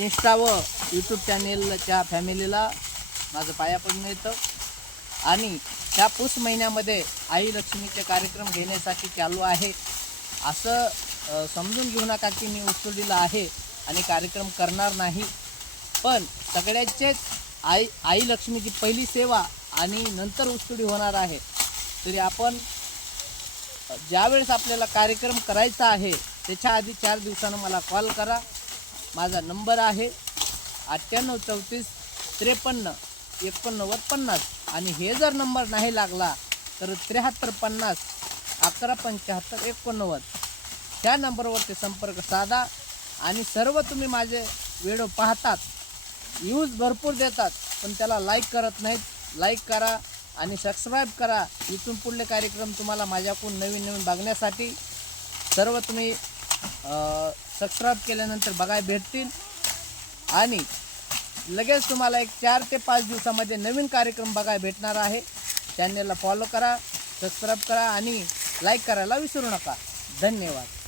Insta व YouTube चॅनेलच्या फॅमिलीला माझं पायापडून येतं। आणि त्या पुष महिन्यामध्ये आई लक्ष्मीचे कार्यक्रम घेण्यासाठी चालू आहे असं समजून घेऊ नका की मी उस्तुडीला आहे आणि कार्यक्रम करणार नाही। पण सगळ्यांचेच आई लक्ष्मीची पहिली सेवा आणि नंतर उस्तुडी होणार आहे। तरी आपण ज्यावेळेस आपल्याला कार्यक्रम करायचा आहे त्याच्या आधी 4 दिवसानं मला कॉल करा। माझा नंबर आहे 98 34 53 89 50 आणि हे जर नंबर नाही लागला तर 73 50 11 75 89 ह्या नंबरवरती संपर्क साधा। आणि सर्व तुम्ही माझे व्हिडिओ पाहतात, व्ह्यूज भरपूर देतात, पण त्याला लाईक करत नाहीत। लाईक करा आणि सबस्क्राईब करा। इथून पुढले कार्यक्रम तुम्हाला माझ्याकडून नवीन नवीन बघण्यासाठी सर्व तुम्ही सबस्क्राईब केल्यानंतर बघायला भेटतील। आणि लगेच तुम्हाला एक 4 ते 5 दिवसामध्ये नवीन कार्यक्रम बघायला भेटणार आहे। चॅनलला फॉलो करा, सबस्क्राईब करा आणि लाईक करायला विसरू नका। धन्यवाद।